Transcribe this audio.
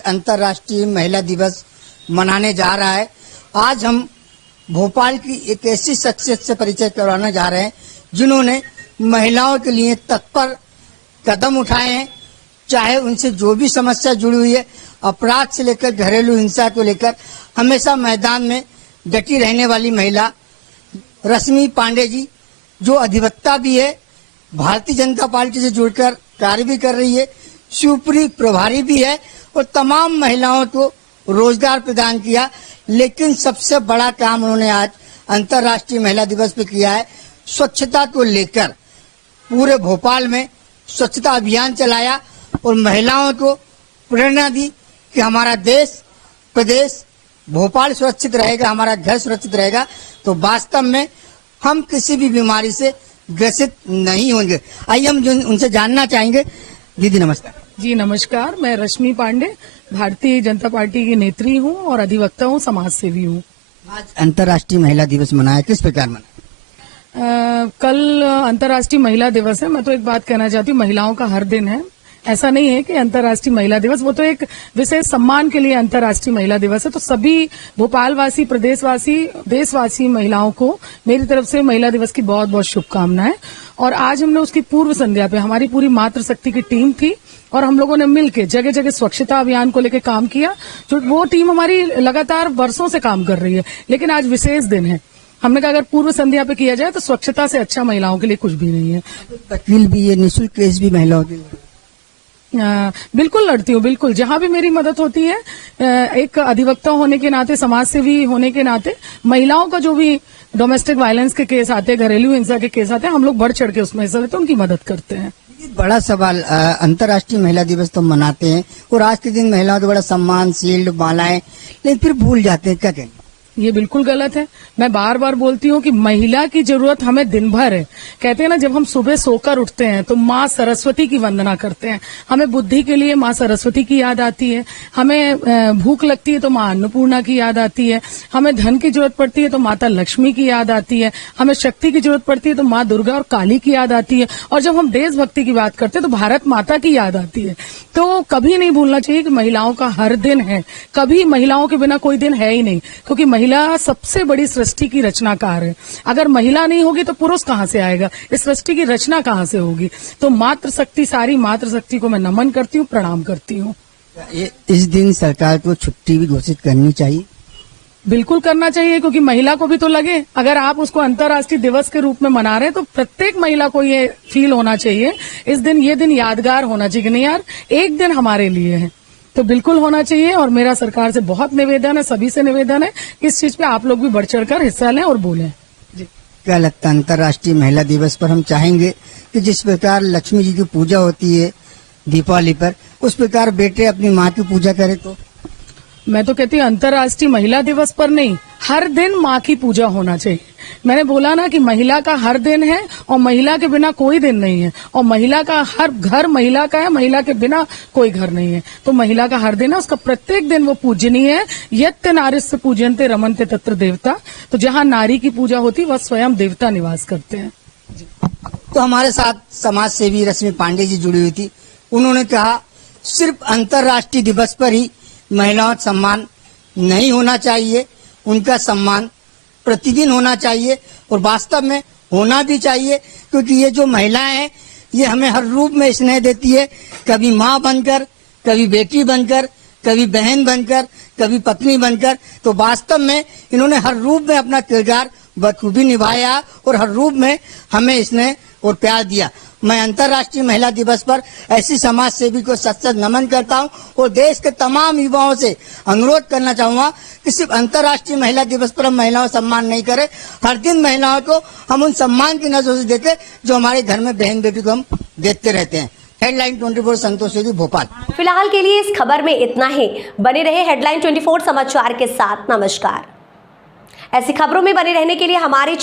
अंतर्राष्ट्रीय महिला दिवस मनाने जा रहा है। आज हम भोपाल की एक ऐसी शख्सियत से परिचय करवाने जा रहे हैं जिन्होंने महिलाओं के लिए तत्पर कदम उठाए हैं। चाहे उनसे जो भी समस्या जुड़ी हुई है, अपराध से लेकर घरेलू हिंसा को लेकर हमेशा मैदान में डटी रहने वाली महिला रश्मि पांडे जी, जो अधिवक्ता भी है, भारतीय जनता पार्टी से जुड़कर कार्य भी कर रही है, शिवपुरी प्रभारी भी है और तमाम महिलाओं को रोजगार प्रदान किया। लेकिन सबसे बड़ा काम उन्होंने आज अंतर्राष्ट्रीय महिला दिवस पे किया है। स्वच्छता को लेकर पूरे भोपाल में स्वच्छता अभियान चलाया और महिलाओं को प्रेरणा दी कि हमारा देश प्रदेश भोपाल सुरक्षित रहेगा, हमारा घर सुरक्षित रहेगा तो वास्तव में हम किसी भी बीमारी से ग्रसित नहीं होंगे। आइए हम उनसे जानना चाहेंगे। दीदी नमस्कार। जी नमस्कार, मैं रश्मि पांडे भारतीय जनता पार्टी की नेत्री हूँ और अधिवक्ता हूँ, समाज सेवी हूँ। आज अंतर्राष्ट्रीय महिला दिवस मनाया, किस प्रकार मनाया? कल अंतर्राष्ट्रीय महिला दिवस है। मैं तो एक बात कहना चाहती हूँ, महिलाओं का हर दिन है। ऐसा नहीं है कि अंतर्राष्ट्रीय महिला दिवस, वो तो एक विशेष सम्मान के लिए अंतर्राष्ट्रीय महिला दिवस है। तो सभी भोपालवासी, प्रदेशवासी, देशवासी महिलाओं को मेरी तरफ से महिला दिवस की बहुत बहुत शुभकामनाएं। और आज हमने उसकी पूर्व संध्या पे हमारी पूरी मातृशक्ति की टीम थी और हम लोगों ने मिलकर जगह जगह स्वच्छता अभियान को लेकर काम किया। जो वो टीम हमारी लगातार वर्षों से काम कर रही है, लेकिन आज विशेष दिन है। हमने कहा अगर पूर्व संध्या पे किया जाए तो स्वच्छता से अच्छा महिलाओं के लिए कुछ भी नहीं है। वकील भी है, निःशुल्क केस भी महिलाओं के लिए बिल्कुल लड़ती हूँ, बिल्कुल जहां भी मेरी मदद होती है। एक अधिवक्ता होने के नाते, समाज सेवी होने के नाते महिलाओं का जो भी डोमेस्टिक वायलेंस के केस आते हैं, घरेलू हिंसा के केस आते हैं, हम लोग बढ़ चढ़ के उसमें हिस्सा लेते हैं, उनकी मदद करते हैं। बड़ा सवाल, अंतर्राष्ट्रीय महिला दिवस तो मनाते हैं और आज के दिन महिलाओं को बड़ा सम्मान, शील्ड, मालाएं, लेकिन फिर भूल जाते हैं। क्या कहें? ये बिल्कुल गलत है। मैं बार बार बोलती हूँ कि महिला की जरूरत हमें दिन भर है। कहते हैं ना, जब हम सुबह सोकर उठते हैं तो माँ सरस्वती की वंदना करते हैं। हमें बुद्धि के लिए माँ सरस्वती की याद आती है, हमें भूख लगती है तो माँ अन्नपूर्णा की याद आती है, हमें धन की जरूरत पड़ती है तो माता लक्ष्मी की याद आती है, हमें शक्ति की जरूरत पड़ती है तो माँ दुर्गा और काली की याद आती है, और जब हम देशभक्ति की बात करते हैं तो भारत माता की याद आती है। तो कभी नहीं भूलना चाहिए कि महिलाओं का हर दिन है। कभी महिलाओं के बिना कोई दिन है ही नहीं, क्योंकि महिला सबसे बड़ी सृष्टि की रचनाकार है। अगर महिला नहीं होगी तो पुरुष कहाँ से आएगा? इस सृष्टि की रचना कहाँ से होगी? तो मातृशक्ति, सारी मातृशक्ति को मैं नमन करती हूँ, प्रणाम करती हूँ। इस दिन सरकार को छुट्टी भी घोषित करनी चाहिए? बिल्कुल करना चाहिए, क्योंकि महिला को भी तो लगे। अगर आप उसको अंतर्राष्ट्रीय दिवस के रूप में मना रहे हैं तो प्रत्येक महिला को ये फील होना चाहिए इस दिन, ये दिन यादगार होना चाहिए कि नहीं यार, एक दिन हमारे लिए है। तो बिल्कुल होना चाहिए। और मेरा सरकार से बहुत निवेदन है, सभी से निवेदन है, इस चीज पे आप लोग भी बढ़ चढ़कर हिस्सा लें और बोलें। जी। क्या लगता है, अंतर्राष्ट्रीय महिला दिवस पर हम चाहेंगे कि जिस प्रकार लक्ष्मी जी की पूजा होती है दीपावली पर, उस प्रकार बेटे अपनी माँ की पूजा करें? तो मैं तो कहती हूँ अंतर्राष्ट्रीय महिला दिवस पर नहीं, हर दिन माँ की पूजा होना चाहिए। मैंने बोला ना कि महिला का हर दिन है और महिला के बिना कोई दिन नहीं है, और महिला का हर घर महिला का है, महिला के बिना कोई घर नहीं है। तो महिला का हर दिन है, उसका प्रत्येक दिन वो पूजनीय है। यत्ते नारीस्य पूजन्ते रमन्ते तत्र देवता। तो जहाँ नारी की पूजा होती वह स्वयं देवता निवास करते हैं। तो हमारे साथ समाज सेवी रश्मि पांडे जी जुड़ी हुई थी। उन्होंने कहा सिर्फ अंतर्राष्ट्रीय दिवस पर ही महिलाओं का सम्मान नहीं होना चाहिए, उनका सम्मान प्रतिदिन होना चाहिए और वास्तव में होना भी चाहिए, क्योंकि ये जो महिलाएं हैं ये हमें हर रूप में स्नेह देती है। कभी माँ बनकर, कभी बेटी बनकर, कभी बहन बनकर, कभी पत्नी बनकर। तो वास्तव में इन्होंने हर रूप में अपना किरदार बखूबी निभाया और हर रूप में हमें स्नेह और प्यार दिया। मैं अंतर्राष्ट्रीय महिला दिवस पर ऐसी समाज सेवी को सच सच नमन करता हूं और देश के तमाम युवाओं से अनुरोध करना चाहूंगा कि सिर्फ अंतर्राष्ट्रीय महिला दिवस पर हम महिलाओं का सम्मान नहीं करें, हर दिन महिलाओं को हम उन सम्मान की नजरों से देखें जो हमारे घर में बहन बेटी को हम देखते रहते हैं। हेडलाइन 24 संतोष सेठी, भोपाल। फिलहाल के लिए इस खबर में इतना ही। बने रहे हेडलाइन 24 समाचार के साथ। नमस्कार। ऐसी खबरों में बने रहने के लिए हमारे